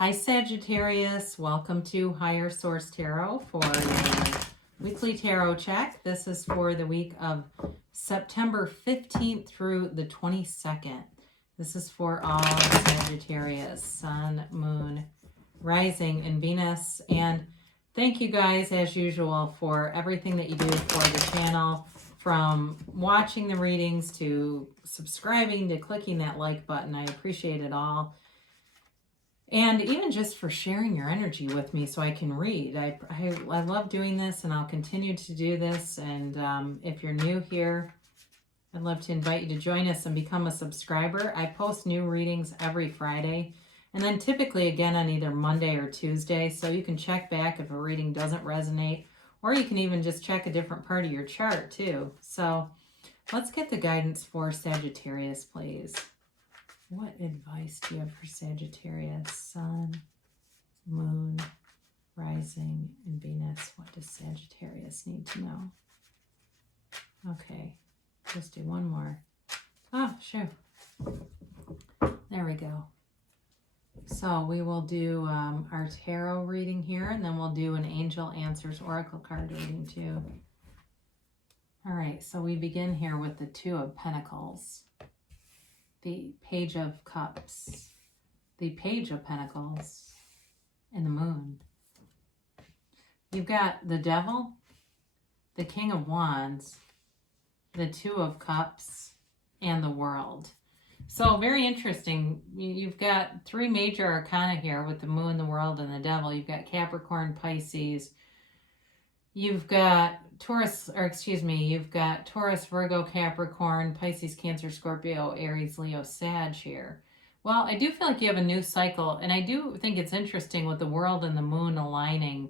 Hi Sagittarius, welcome to Higher Source Tarot for your weekly tarot check. This is for the week of September 15th through the 22nd. This is for all Sagittarius, Sun, Moon, Rising, and Venus. And thank you guys, as usual, for everything that you do for the channel, from watching the readings to subscribing to clicking that like button. I appreciate it all. And even just for sharing your energy with me so I can read. I love doing this, and I'll continue to do this. And if you're new here, I'd love to invite you to join us and become a subscriber. I post new readings every Friday, and then typically again on either Monday or Tuesday. So you can check back if a reading doesn't resonate, or you can even just check a different part of your chart too. So let's get the guidance for Sagittarius, please. What advice do you have for Sagittarius, Sun, Moon, Rising, and Venus? What does Sagittarius need to know? Okay, let's do one more. Oh, sure. There we go. So we will do our tarot reading here, and then we'll do an Angel Answers Oracle card reading too. All right, so we begin here with the Two of Pentacles, the Page of Cups, the Page of Pentacles, and the Moon. You've got the Devil, the King of Wands, the Two of Cups, and the World. So very interesting. You've got three major arcana here with the Moon, the World, and the Devil. You've got Capricorn, Pisces. You've got you've got Taurus, Virgo, Capricorn, Pisces, Cancer, Scorpio, Aries, Leo, Sag here. Well, I do feel like you have a new cycle, and I do think it's interesting with the World and the Moon aligning.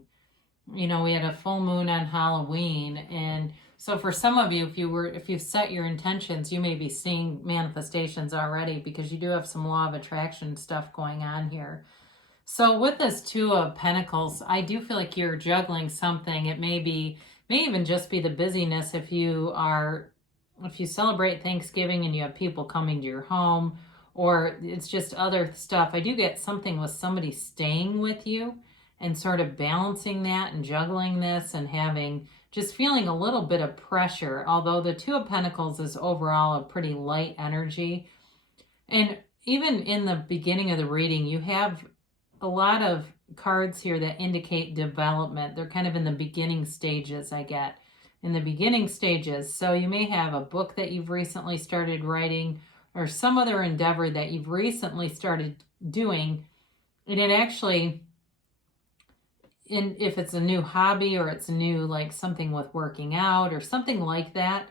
You know, we had a full moon on Halloween, and so for some of you, if you set your intentions, you may be seeing manifestations already, because you do have some law of attraction stuff going on here. So with this Two of Pentacles, I do feel like you're juggling something. It may even just be the busyness. If you celebrate Thanksgiving and you have people coming to your home, or it's just other stuff. I do get something with somebody staying with you and sort of balancing that and juggling this and just feeling a little bit of pressure. Although the Two of Pentacles is overall a pretty light energy. And even in the beginning of the reading, you have a lot of cards here that indicate development. They're kind of in the beginning stages, I get. In the beginning stages. So you may have a book that you've recently started writing, or some other endeavor that you've recently started doing. And it actually, if it's a new hobby, or it's a new, like something with working out or something like that,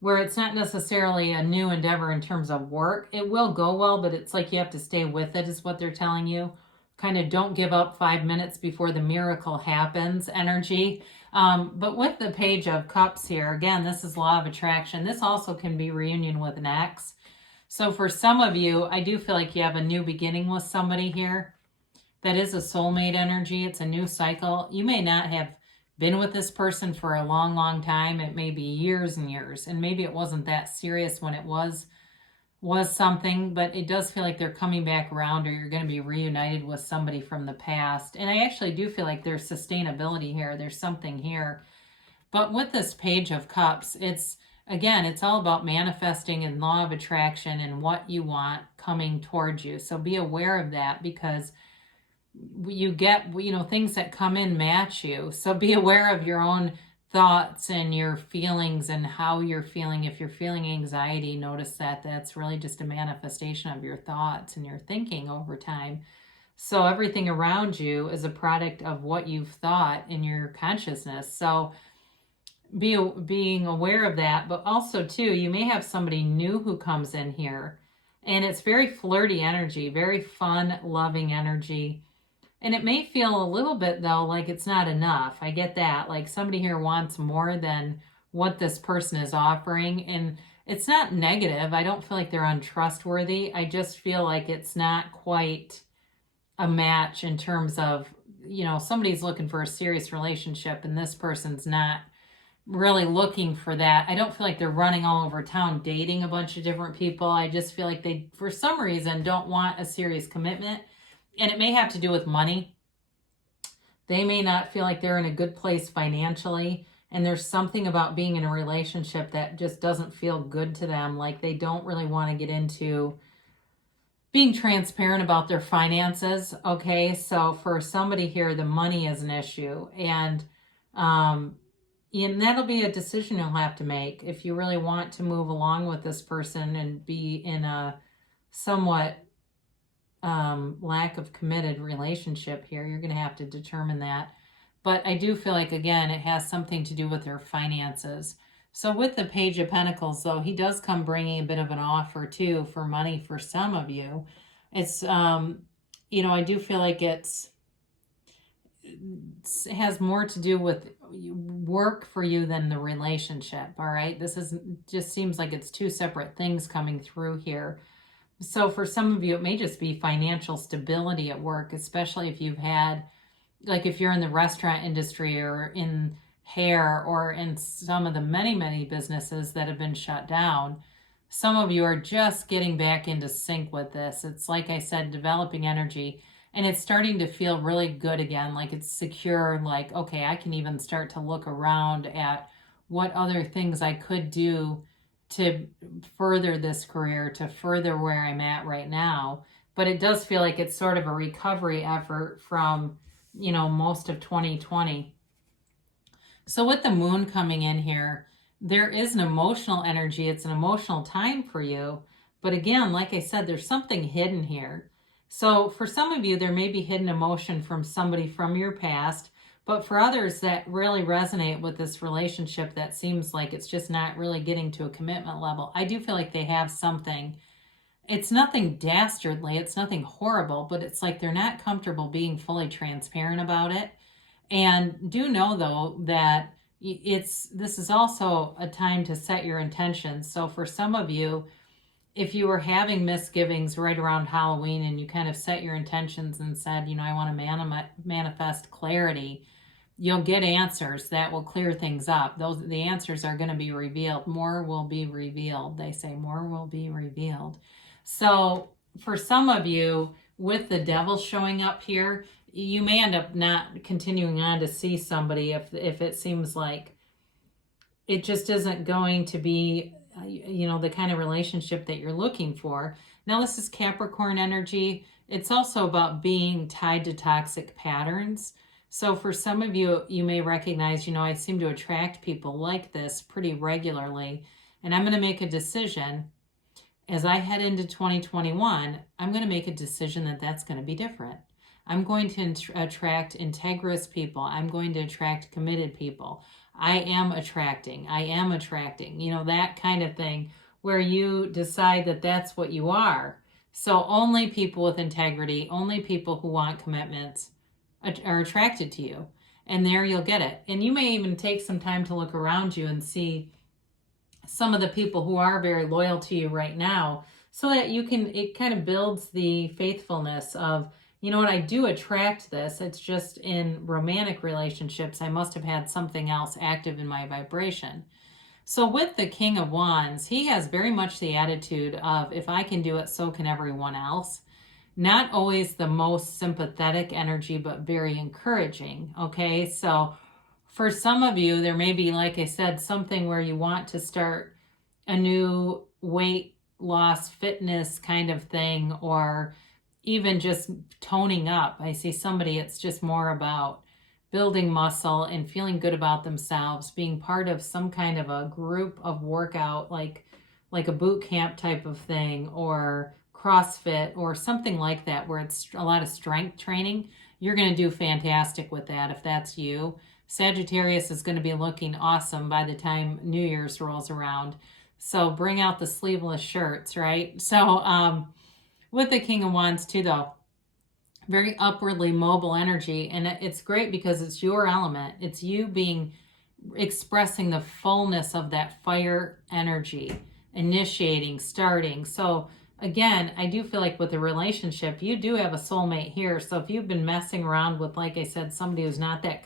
where it's not necessarily a new endeavor in terms of work, it will go well, but it's like you have to stay with it, is what they're telling you. Kind of don't give up 5 minutes before the miracle happens energy. But with the Page of Cups here, again, this is law of attraction. This also can be reunion with an ex. So for some of you, I do feel like you have a new beginning with somebody here. That is a soulmate energy. It's a new cycle. You may not have been with this person for a long, long time. It may be years and years. And maybe it wasn't that serious when it was something, but it does feel like they're coming back around, or you're going to be reunited with somebody from the past. And I actually do feel like there's sustainability here. There's something here. But with this Page of Cups, it's all about manifesting and law of attraction and what you want coming towards you. So be aware of that, because you get, things that come in match you. So be aware of your own thoughts and your feelings and how you're feeling. If you're feeling anxiety, notice that that's really just a manifestation of your thoughts and your thinking over time. So everything around you is a product of what you've thought in your consciousness. So being aware of that, but also too, you may have somebody new who comes in here, and it's very flirty energy, very fun, loving energy. And it may feel a little bit, though, like it's not enough. I get that. Like somebody here wants more than what this person is offering. And it's not negative. I don't feel like they're untrustworthy. I just feel like it's not quite a match in terms of, somebody's looking for a serious relationship, and this person's not really looking for that. I don't feel like they're running all over town dating a bunch of different people. I just feel like they, for some reason, don't want a serious commitment. And it may have to do with money. They may not feel like they're in a good place financially. And there's something about being in a relationship that just doesn't feel good to them. Like they don't really want to get into being transparent about their finances. Okay. So for somebody here, the money is an issue. And that'll be a decision you'll have to make if you really want to move along with this person and be in a somewhat lack of committed relationship here. You're going to have to determine that. But I do feel like, again, it has something to do with their finances. So with the Page of Pentacles, though, he does come bringing a bit of an offer, too, for money for some of you. It's, I do feel like it has more to do with work for you than the relationship, all right? This just seems like it's two separate things coming through here. So for some of you, it may just be financial stability at work, especially if you've had, like if you're in the restaurant industry or in hair or in some of the many, many businesses that have been shut down. Some of you are just getting back into sync with this. It's like I said, developing energy, and it's starting to feel really good again, like it's secure, like, okay, I can even start to look around at what other things I could do to further this career, to further where I'm at right now. But it does feel like it's sort of a recovery effort from, most of 2020. So with the moon coming in here, there is an emotional energy. It's an emotional time for you. But again, like I said, there's something hidden here. So for some of you, there may be hidden emotion from somebody from your past. But for others that really resonate with this relationship that seems like it's just not really getting to a commitment level, I do feel like they have something. It's nothing dastardly, it's nothing horrible, but it's like they're not comfortable being fully transparent about it. And do know, though, that this is also a time to set your intentions. So for some of you, if you were having misgivings right around Halloween and you kind of set your intentions and said, I want to manifest clarity, you'll get answers that will clear things up. The answers are going to be revealed. More will be revealed. They say more will be revealed. So for some of you, with the devil showing up here, you may end up not continuing on to see somebody if it seems like it just isn't going to be, the kind of relationship that you're looking for. Now, this is Capricorn energy. It's also about being tied to toxic patterns. So for some of you, you may recognize, I seem to attract people like this pretty regularly. And I'm going to make a decision as I head into 2021. I'm going to make a decision that that's going to be different. I'm going to attract integrous people. I'm going to attract committed people. I am attracting, that kind of thing where you decide that that's what you are. So only people with integrity, only people who want commitments are attracted to you. And there you'll get it. And you may even take some time to look around you and see some of the people who are very loyal to you right now, so that it kind of builds the faithfulness of, I do attract this. It's just in romantic relationships, I must have had something else active in my vibration. So with the King of Wands, he has very much the attitude of, if I can do it, so can everyone else. Not always the most sympathetic energy, but very encouraging. Okay, so for some of you, there may be, like I said, something where you want to start a new weight loss fitness kind of thing, or even just toning up. I see somebody, it's just more about building muscle and feeling good about themselves, being part of some kind of a group of workout, like a boot camp type of thing, or CrossFit or something like that, where it's a lot of strength training. You're going to do fantastic with that if that's you. Sagittarius is going to be looking awesome by the time New Year's rolls around. So bring out the sleeveless shirts, right? So with the King of Wands too, though, very upwardly mobile energy. And it's great because it's your element. It's you expressing the fullness of that fire energy, initiating, starting. So again, I do feel like with a relationship, you do have a soulmate here. So if you've been messing around with, like I said, somebody who's not that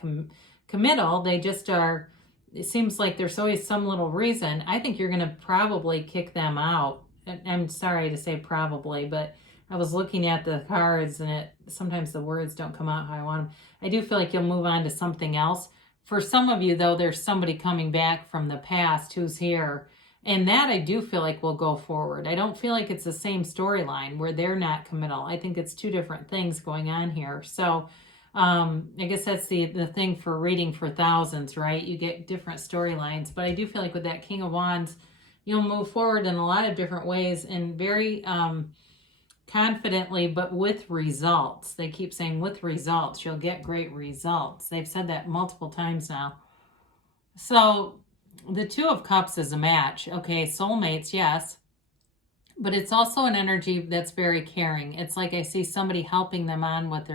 committal, they just are, it seems like there's always some little reason, I think you're going to probably kick them out. I'm sorry to say probably, but I was looking at the cards and sometimes the words don't come out how I want them. I do feel like you'll move on to something else. For some of you, though, there's somebody coming back from the past who's here. And that I do feel like will go forward. I don't feel like it's the same storyline where they're not committal. I think it's two different things going on here. So I guess that's the thing for reading for thousands, right? You get different storylines. But I do feel like with that King of Wands, you'll move forward in a lot of different ways and very confidently, but with results. They keep saying with results, you'll get great results. They've said that multiple times now. So the Two of Cups is a match. Okay, soulmates, yes. But it's also an energy that's very caring. It's like I see somebody helping them on with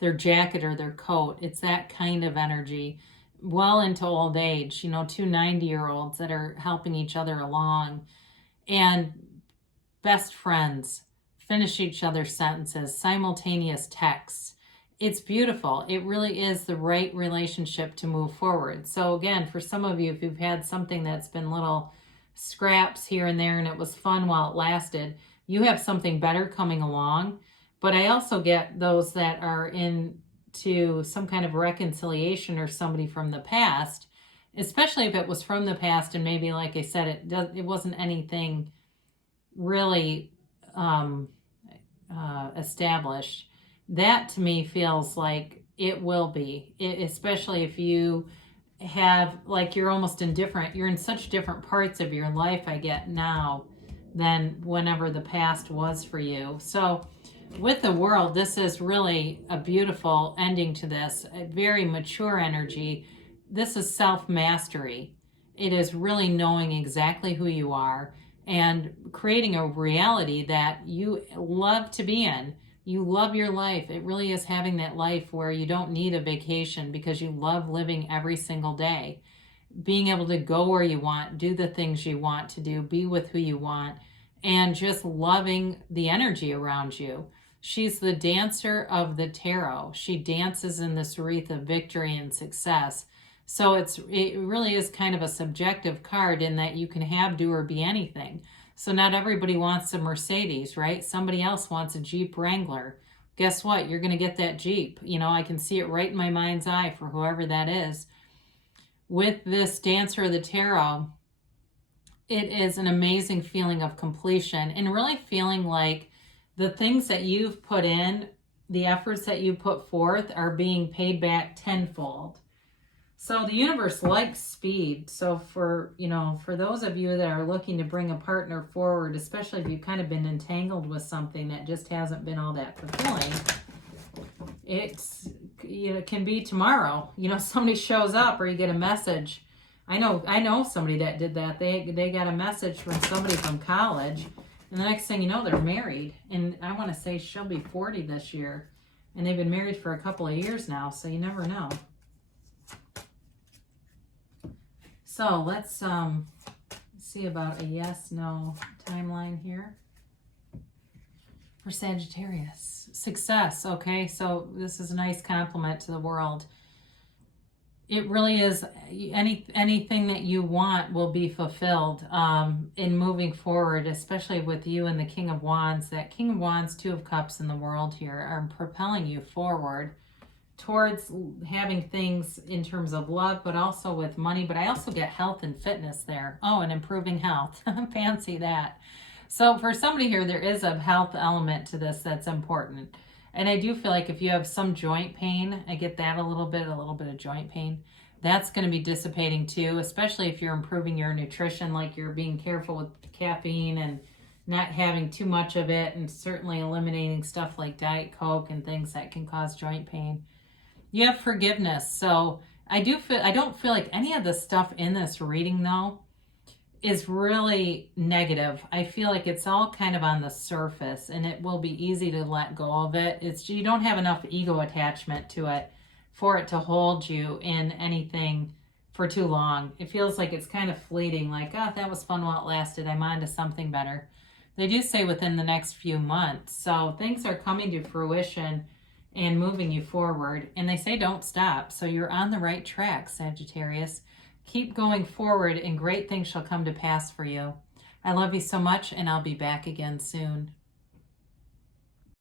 their jacket or their coat. It's that kind of energy. Well into old age, you know, two 90-year-olds that are helping each other along. And best friends. Finish each other's sentences, simultaneous texts. It's beautiful. It really is the right relationship to move forward. So again, for some of you, if you've had something that's been little scraps here and there and it was fun while it lasted, you have something better coming along. But I also get those that are into some kind of reconciliation or somebody from the past, especially if it was from the past and maybe, like I said, it wasn't anything really established. That to me feels like it will be, especially if you have, like, you're almost indifferent. You're in such different parts of your life, I get now, than whenever the past was for you. So with the World, this is really a beautiful ending to this, a very mature energy. This is self-mastery. It is really knowing exactly who you are and creating a reality that you love to be in. You love your life. It really is having that life where you don't need a vacation because you love living every single day. Being able to go where you want, do the things you want to do, be with who you want, and just loving the energy around you. She's the dancer of the tarot. She dances in this wreath of victory and success. So it really is kind of a subjective card in that you can have, do, or be anything. So not everybody wants a Mercedes, right? Somebody else wants a Jeep Wrangler. Guess what? You're going to get that Jeep. You know, I can see it right in my mind's eye for whoever that is. With this dancer of the tarot, it is an amazing feeling of completion and really feeling like the things that you've put in, the efforts that you put forth are being paid back tenfold. So the universe likes speed. So for those of you that are looking to bring a partner forward, especially if you've kind of been entangled with something that just hasn't been all that fulfilling, it can be tomorrow. Somebody shows up or you get a message. I know somebody that did that. They got a message from somebody from college, and the next thing you know, they're married. And I want to say she'll be 40 this year, and they've been married for a couple of years now. So you never know. So let's see about a yes/no timeline here for Sagittarius. Success, okay? So this is a nice compliment to the World. It really is, anything that you want will be fulfilled in moving forward, especially with you and the King of Wands. That King of Wands, Two of Cups in the World here are propelling you forward towards having things in terms of love, but also with money. But I also get health and fitness there. Oh, and improving health. Fancy that. So for somebody here, there is a health element to this that's important. And I do feel like if you have some joint pain, I get that a little bit of joint pain. That's going to be dissipating too, especially if you're improving your nutrition, like you're being careful with caffeine and not having too much of it, and certainly eliminating stuff like Diet Coke and things that can cause joint pain. You have forgiveness. So I don't feel like any of the stuff in this reading, though, is really negative. I feel like it's all kind of on the surface, and it will be easy to let go of it. You don't have enough ego attachment to it for it to hold you in anything for too long. It feels like it's kind of fleeting, like, oh, that was fun while it lasted. I'm on to something better. They do say within the next few months. So things are coming to fruition and moving you forward. And they say don't stop. So you're on the right track, Sagittarius. Keep going forward and great things shall come to pass for you. I love you so much, and I'll be back again soon.